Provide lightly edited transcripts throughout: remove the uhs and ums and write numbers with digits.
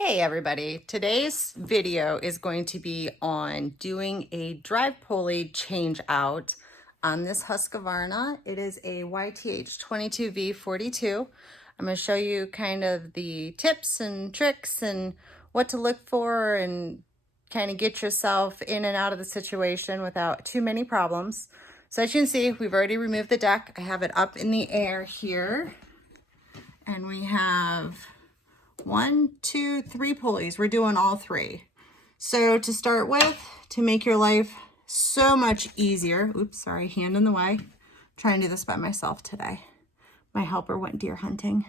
Hey everybody, today's video is going to be on doing a drive pulley change out on this Husqvarna. It is a YTH 22V42. I'm going to show you kind of the tips and tricks and what to look for and kind of get yourself in and out of the situation without too many problems. So as you can see, we've already removed the deck. I have it up in the air here, and we have 1, 2, 3 pulleys. We're doing all 3. So to start with, to make your life so much easier, oops, sorry, hand in the way. I'm trying to do this by myself today. My helper went deer hunting.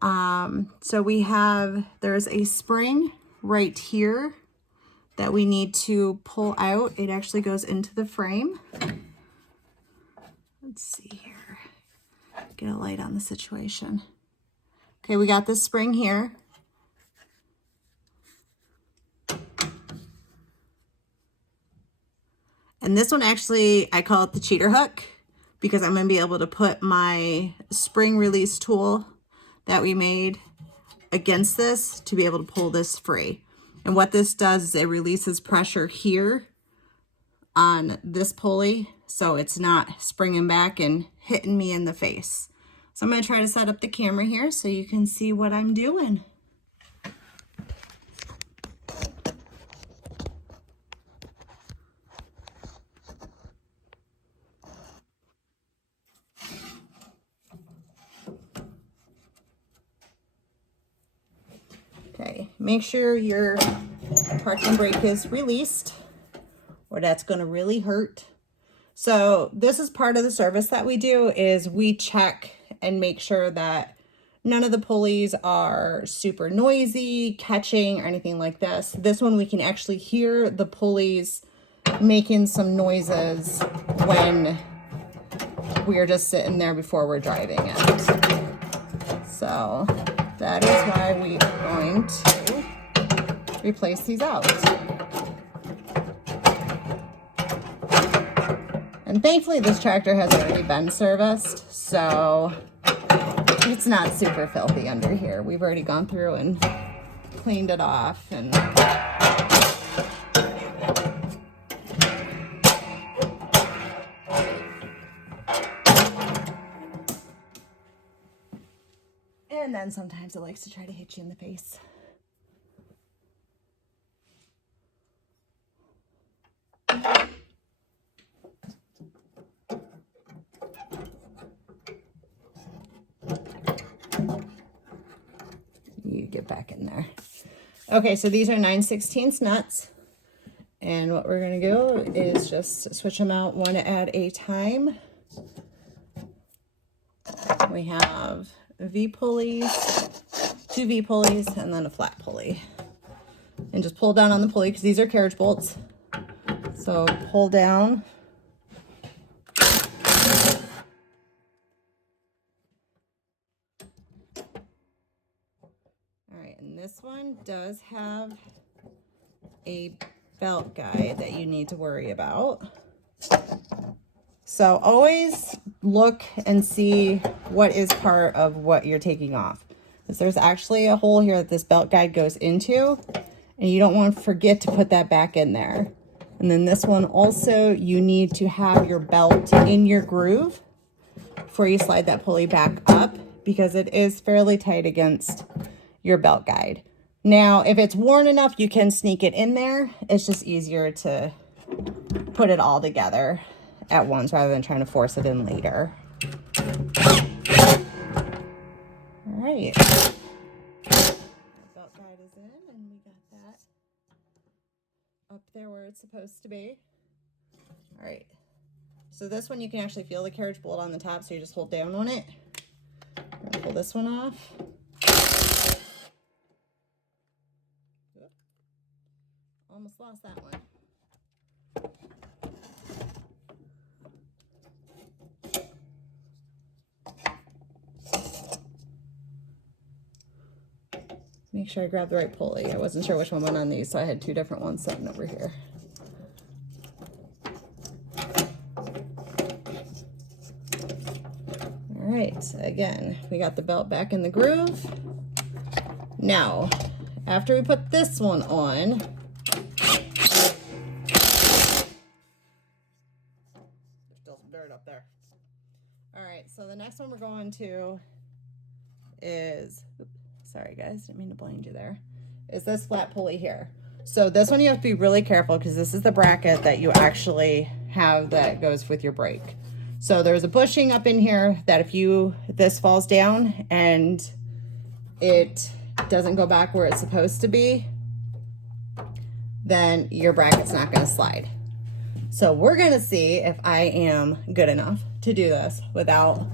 So there's a spring right here that we need to pull out. It actually goes into the frame. Let's see here. Get a light on the situation. Okay, we got this spring here. And this one actually, I call it the cheater hook because I'm going to be able to put my spring release tool that we made against this to be able to pull this free. And what this does is it releases pressure here on this pulley, so it's not springing back and hitting me in the face. So I'm going to try to set up the camera here so you can see what I'm doing. Okay, make sure your parking brake is released or that's going to really hurt. So this is part of the service that we do, is we check and make sure that none of the pulleys are super noisy, catching, or anything like this. This one we can actually hear the pulleys making some noises when we're just sitting there before we're driving it. So that is why we are going to replace these out. And thankfully this tractor has already been serviced, so it's not super filthy under here. We've already gone through and cleaned it off. And then sometimes it likes to try to hit you in the face. You get back in there. Okay, so these are 9/16 nuts. And what we're going to do is just switch them out one at a time. We have V pulleys, 2 V pulleys, and then a flat pulley. And just pull down on the pulley because these are carriage bolts. So pull down. All right, and this one does have a belt guide that you need to worry about. So always look and see what is part of what you're taking off. Because there's actually a hole here that this belt guide goes into, and you don't want to forget to put that back in there. And then this one also, you need to have your belt in your groove before you slide that pulley back up, because it is fairly tight against your belt guide. Now, if it's worn enough, you can sneak it in there. It's just easier to put it all together at once rather than trying to force it in later. All right. Belt guide is in, and we got that up there where it's supposed to be. All right. So this one, you can actually feel the carriage bolt on the top, so you just hold down on it. I'm gonna pull this one off. Almost lost that one. Make sure I grab the right pulley. I wasn't sure which one went on these, so I had 2 different ones sitting over here. All right, again, we got the belt back in the groove. Now, after we put this one on, there's still some dirt up there. All right, so the next one we're going to is, sorry guys, didn't mean to blind you there, is this flat pulley here. So this one you have to be really careful because this is the bracket that you actually have that goes with your brake. So there's a bushing up in here that if this falls down and it doesn't go back where it's supposed to be, then your bracket's not going to slide. So we're going to see if I am good enough to do this without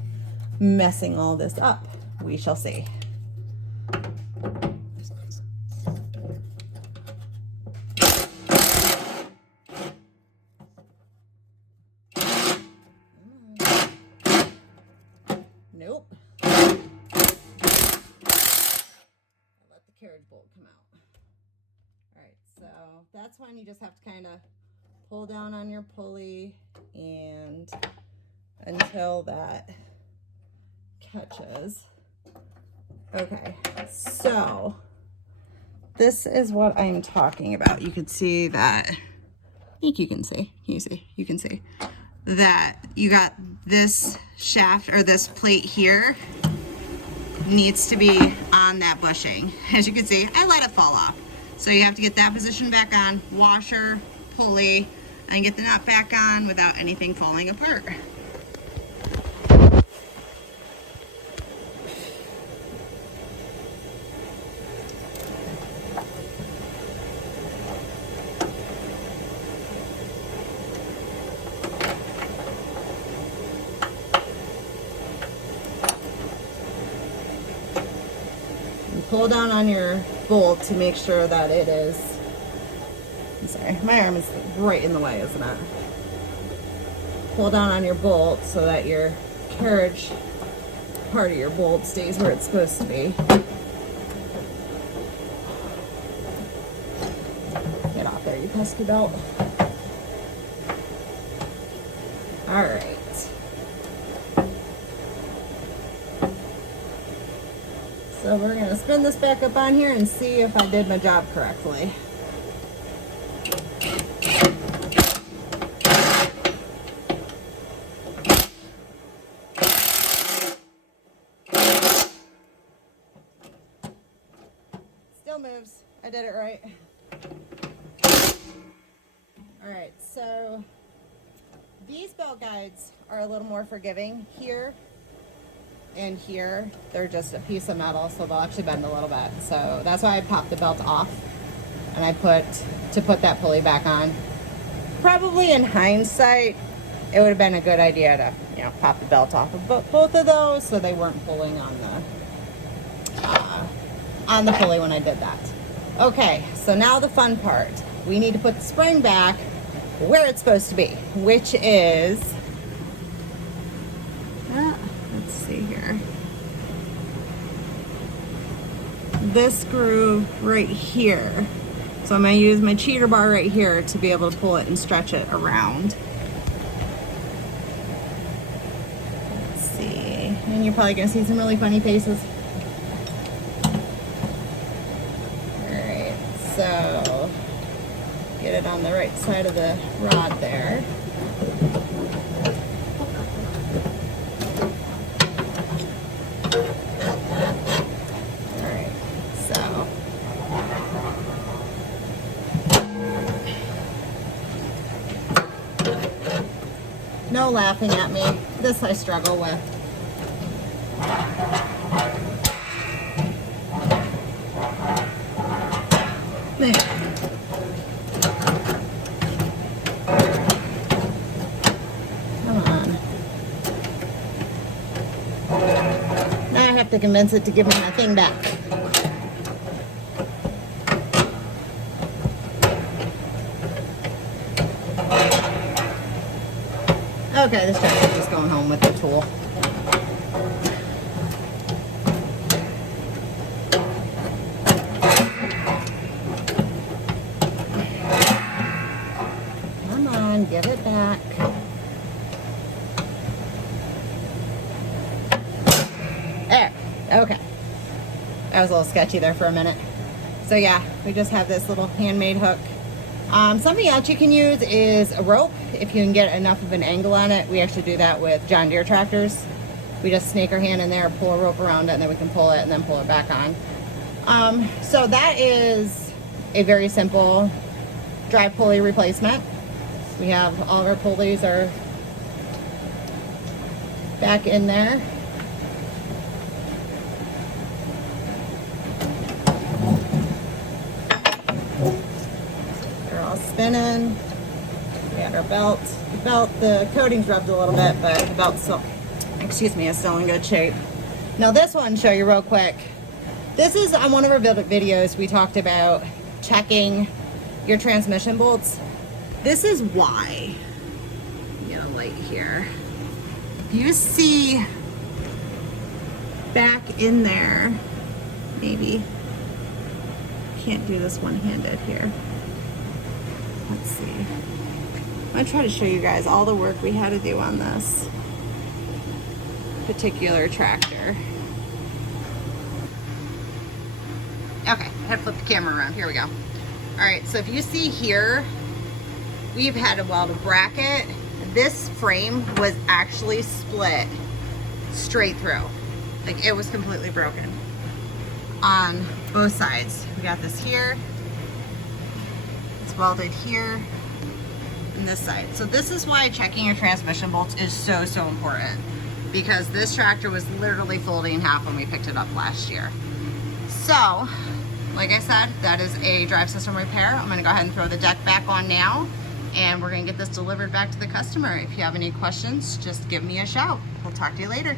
messing all this up. We shall see. Nope. Let the carriage bolt come out. All right, so that's when you just have to kind of pull down on your pulley and until that catches. Okay, so this is what I'm talking about. You can see that, I think you can see, you can see that you got this shaft or this plate here needs to be on that bushing. As you can see, I let it fall off. So you have to get that position back on, washer, pulley, and get the nut back on without anything falling apart. Pull down on your bolt to make sure that it is, I'm sorry, my arm is right in the way, isn't it? Pull down on your bolt so that your carriage part of your bolt stays where it's supposed to be. Get off there, you pesky belt. All right. So we're going to spin this back up on here and see if I did my job correctly. Still moves. I did it right. All right, so these belt guides are a little more forgiving here. And here they're just a piece of metal, so they'll actually bend a little bit. So that's why I popped the belt off and I put that pulley back on. Probably in hindsight it would have been a good idea to, you know, pop the belt off of both of those so they weren't pulling on the pulley when I did that. Okay, so now the fun part. We need to put the spring back where it's supposed to be, which is, let's see here, this groove right here. So I'm going to use my cheater bar right here to be able to pull it and stretch it around. Let's see, and you're probably going to see some really funny faces. Alright, so get it on the right side of the rod there. No laughing at me. This I struggle with. There. Come on. Now I have to convince it to give me my thing back. Okay, this tractor's just going home with the tool. Come on, give it back. There, okay. That was a little sketchy there for a minute. So yeah, we just have this little handmade hook. Something else you can use is a rope if you can get enough of an angle on it. We actually do that with John Deere tractors. We just snake our hand in there, pull a rope around it, and then we can pull it and then pull it back on. So that is a very simple drive pulley replacement. We have all of our pulleys are back in there. They're all spinning. We got our belt. The coating's rubbed a little bit, but the belt's still, excuse me, is still in good shape. Now this one, show you real quick. This is on one of our videos. We talked about checking your transmission bolts. This is why. Get a light here. You see back in there, maybe. Can't do this one-handed here. Let's see. I'm gonna try to show you guys all the work we had to do on this particular tractor. Okay, I had to flip the camera around. Here we go. All right, so if you see here, we've had to weld a bracket. This frame was actually split straight through. Like, it was completely broken on both sides. We got this here. It's welded here and this side. So this is why checking your transmission bolts is so important, because this tractor was literally folding in half when we picked it up last year. So, like I said, that is a drive system repair. I'm gonna go ahead and throw the deck back on now, and we're gonna get this delivered back to the customer. If you have any questions, just give me a shout. We'll talk to you later.